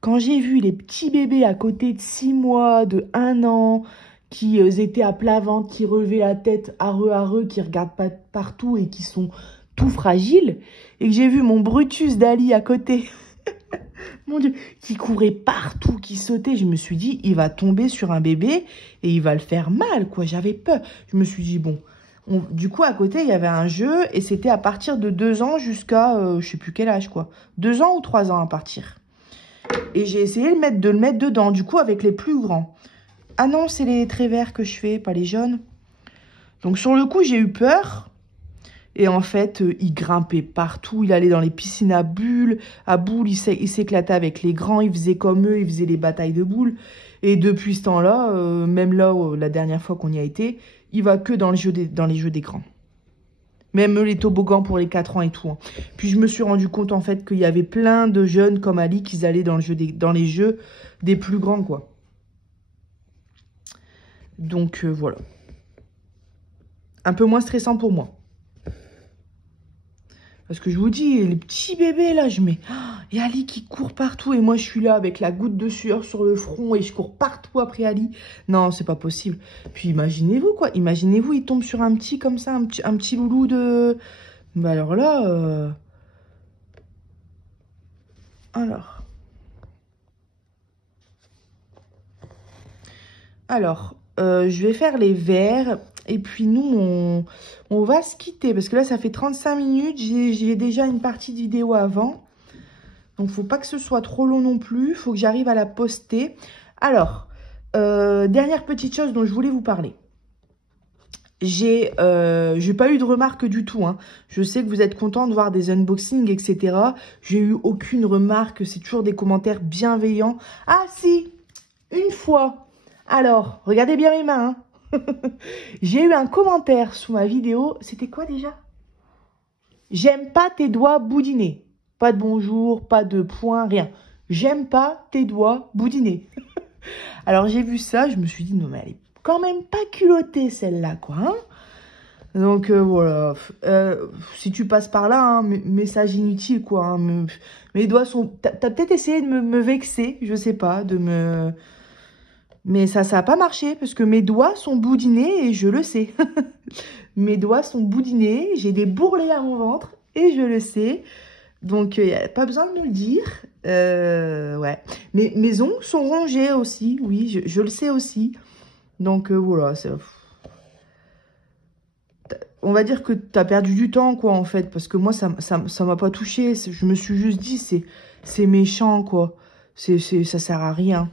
Quand j'ai vu les petits bébés à côté de 6 mois, de 1 an, qui étaient à plat ventre, qui relevaient la tête areux, qui regardent pas partout et qui sont tout fragiles. Et que j'ai vu mon Brutus d'Ali à côté, mon Dieu, qui courait partout, qui sautait. Je me suis dit, il va tomber sur un bébé et il va le faire mal, quoi. J'avais peur. Je me suis dit, bon. Du coup, à côté, il y avait un jeu et c'était à partir de 2 ans jusqu'à, je sais plus quel âge, quoi. 2 ans ou 3 ans à partir. Et j'ai essayé de le mettre dedans, du coup, avec les plus grands. Ah non, c'est les traits verts que je fais, pas les jaunes. Donc, sur le coup, j'ai eu peur. Et en fait, il grimpait partout. Il allait dans les piscines à boules. Il s'éclatait avec les grands. Il faisait comme eux. Il faisait les batailles de boules. Et depuis ce temps-là, même là, la dernière fois qu'on y a été, il va que dans les jeux des grands. Même les toboggans pour les 4 ans et tout. Hein. Puis je me suis rendu compte en fait qu'il y avait plein de jeunes comme Ali qui allaient dans les jeux des plus grands, quoi. Donc voilà. Un peu moins stressant pour moi. Parce que je vous dis, les petits bébés là, je mets... Il y a Ali qui court partout et moi je suis là avec la goutte de sueur sur le front et je cours partout après Ali. Non, c'est pas possible. Puis imaginez-vous quoi, imaginez-vous, il tombe sur un petit comme ça, un petit loulou de... Bah alors là... Alors, je vais faire les verts. Et puis nous, on va se quitter. Parce que là, ça fait 35 minutes. J'ai déjà une partie de vidéo avant. Donc, faut pas que ce soit trop long non plus. Faut que j'arrive à la poster. Alors, dernière petite chose dont je voulais vous parler. J'ai pas eu de remarques du tout. Hein. Je sais que vous êtes contents de voir des unboxings, etc. J'ai eu aucune remarque. C'est toujours des commentaires bienveillants. Ah si, une fois. Alors, regardez bien mes mains. Hein. J'ai eu un commentaire sous ma vidéo. C'était quoi déjà? J'aime pas tes doigts boudinés. Pas de bonjour, pas de point, rien. J'aime pas tes doigts boudinés. Alors j'ai vu ça, je me suis dit non mais elle est quand même pas culottée celle-là quoi. Hein, donc voilà. Si tu passes par là, hein, message inutile quoi. Hein, mes doigts sont... T'as peut-être essayé de me vexer, je sais pas, mais ça a pas marché parce que mes doigts sont boudinés et je le sais. Mes doigts sont boudinés, j'ai des bourrelets à mon ventre et je le sais. Donc, il n'y a pas besoin de me le dire. Ouais. Mes ongles sont rongés aussi. Oui, je le sais aussi. Donc, voilà. On va dire que tu as perdu du temps, quoi, en fait. Parce que moi, ça m'a pas touché. Je me suis juste dit, c'est méchant, quoi. Ça sert à rien.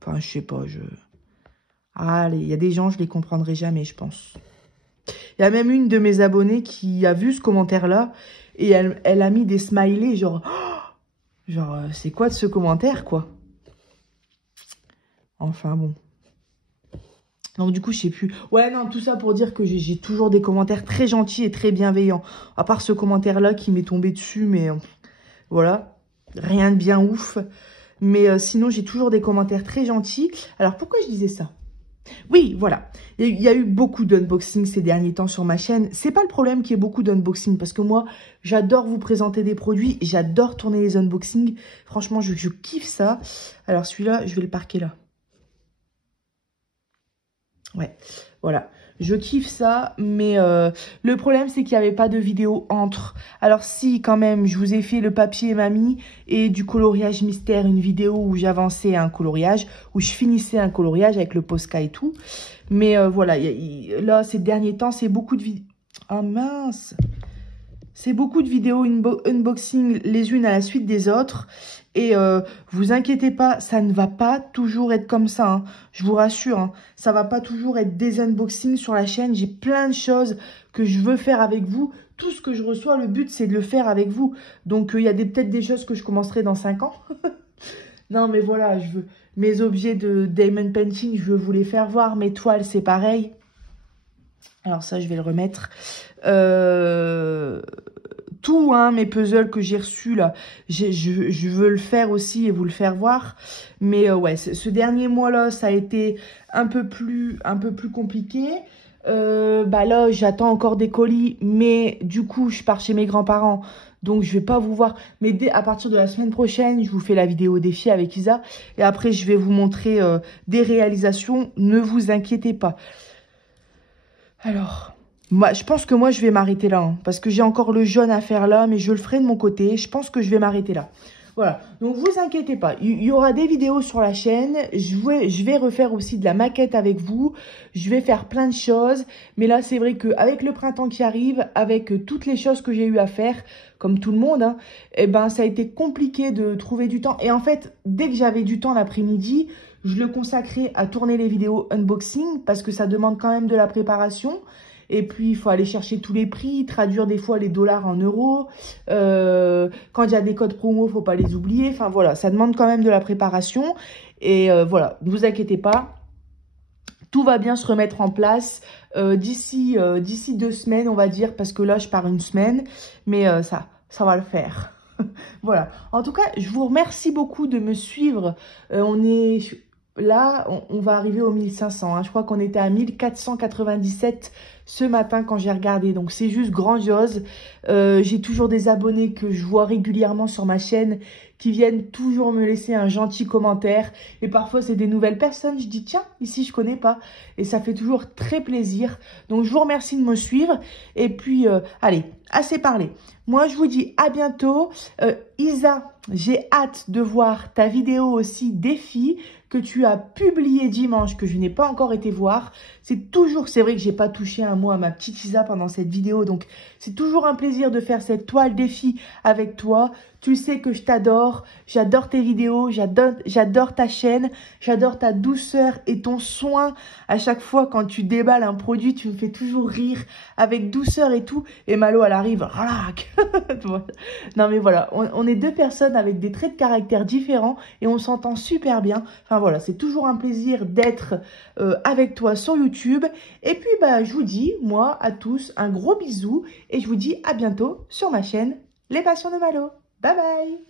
Enfin, je sais pas. Ah, il y a des gens, je les comprendrai jamais, je pense. Il y a même une de mes abonnées qui a vu ce commentaire-là. Et elle a mis des smileys, genre... Genre, c'est quoi de ce commentaire, quoi? Enfin, bon. Donc, du coup, je sais plus. Ouais, non, tout ça pour dire que j'ai toujours des commentaires très gentils et très bienveillants. À part ce commentaire-là qui m'est tombé dessus, mais... voilà. Rien de bien ouf. Mais sinon, j'ai toujours des commentaires très gentils. Alors, pourquoi je disais ça? Oui, voilà. Il y a eu beaucoup d'unboxing ces derniers temps sur ma chaîne. C'est pas le problème qu'il y ait beaucoup d'unboxing parce que moi, j'adore vous présenter des produits. J'adore tourner les unboxings. Franchement, je kiffe ça. Alors, celui-là, je vais le parquer là. Ouais, voilà. Je kiffe ça, mais le problème, c'est qu'il n'y avait pas de vidéo entre. Alors si, quand même, je vous ai fait le papier mamie et du coloriage mystère, une vidéo où j'avançais un coloriage, où je finissais un coloriage avec le Posca et tout. Mais voilà, là, ces derniers temps, c'est beaucoup de vidéos... Ah mince! C'est beaucoup de vidéos unboxing les unes à la suite des autres. Et vous inquiétez pas, ça ne va pas toujours être comme ça. Hein. Je vous rassure, hein, ça va pas toujours être des unboxings sur la chaîne. J'ai plein de choses que je veux faire avec vous. Tout ce que je reçois, le but, c'est de le faire avec vous. Donc, il y a peut-être des choses que je commencerai dans 5 ans. Non, mais voilà, je veux mes objets de Diamond Painting, je veux vous les faire voir. Mes toiles, c'est pareil. Alors ça, je vais le remettre. Tout, hein, mes puzzles que j'ai reçus, là, je veux le faire aussi et vous le faire voir. Mais ouais, ce dernier mois-là, ça a été un peu plus compliqué. Bah là, j'attends encore des colis, mais du coup, je pars chez mes grands-parents, donc je vais pas vous voir. Mais à partir de la semaine prochaine, je vous fais la vidéo défi avec Isa, et après, je vais vous montrer des réalisations. Ne vous inquiétez pas. Alors, moi, je pense que moi, je vais m'arrêter là, hein, parce que j'ai encore le jaune à faire là, mais je le ferai de mon côté. Je pense que je vais m'arrêter là. Voilà, donc vous inquiétez pas, il y aura des vidéos sur la chaîne, je vais refaire aussi de la maquette avec vous, je vais faire plein de choses, mais là c'est vrai qu'avec le printemps qui arrive, avec toutes les choses que j'ai eu à faire, comme tout le monde, hein, eh ben, ça a été compliqué de trouver du temps. Et en fait, dès que j'avais du temps l'après-midi, je le consacrais à tourner les vidéos unboxing, parce que ça demande quand même de la préparation. Et puis, il faut aller chercher tous les prix, traduire des fois les dollars en euros. Quand il y a des codes promo, il ne faut pas les oublier. Enfin, voilà, ça demande quand même de la préparation. Et voilà, ne vous inquiétez pas. Tout va bien se remettre en place d'ici 2 semaines, on va dire, parce que là, je pars une semaine. Mais ça va le faire. Voilà. En tout cas, je vous remercie beaucoup de me suivre. On est... Là, on va arriver aux 1500. Hein. Je crois qu'on était à 1497 ce matin quand j'ai regardé. Donc, c'est juste grandiose. J'ai toujours des abonnés que je vois régulièrement sur ma chaîne qui viennent toujours me laisser un gentil commentaire. Et parfois, c'est des nouvelles personnes. Je dis, tiens, ici, je connais pas. Et ça fait toujours très plaisir. Donc, je vous remercie de me suivre. Et puis, allez, assez parlé. Moi, je vous dis à bientôt. Isa, j'ai hâte de voir ta vidéo aussi défi que tu as publié dimanche, que je n'ai pas encore été voir. C'est vrai que j'ai pas touché un mot à ma petite Isa pendant cette vidéo, donc c'est toujours un plaisir de faire cette toile défi avec toi. Tu sais que je t'adore, j'adore tes vidéos, j'adore ta chaîne, j'adore ta douceur et ton soin. À chaque fois quand tu déballes un produit, tu me fais toujours rire avec douceur et tout. Et Malo, elle arrive, relax. Non mais voilà, on est deux personnes avec des traits de caractère différents et on s'entend super bien. Enfin voilà, c'est toujours un plaisir d'être avec toi sur YouTube. Et puis bah je vous dis, moi, à tous, un gros bisou et je vous dis à bientôt sur ma chaîne Les Passions de Malo. Bye bye!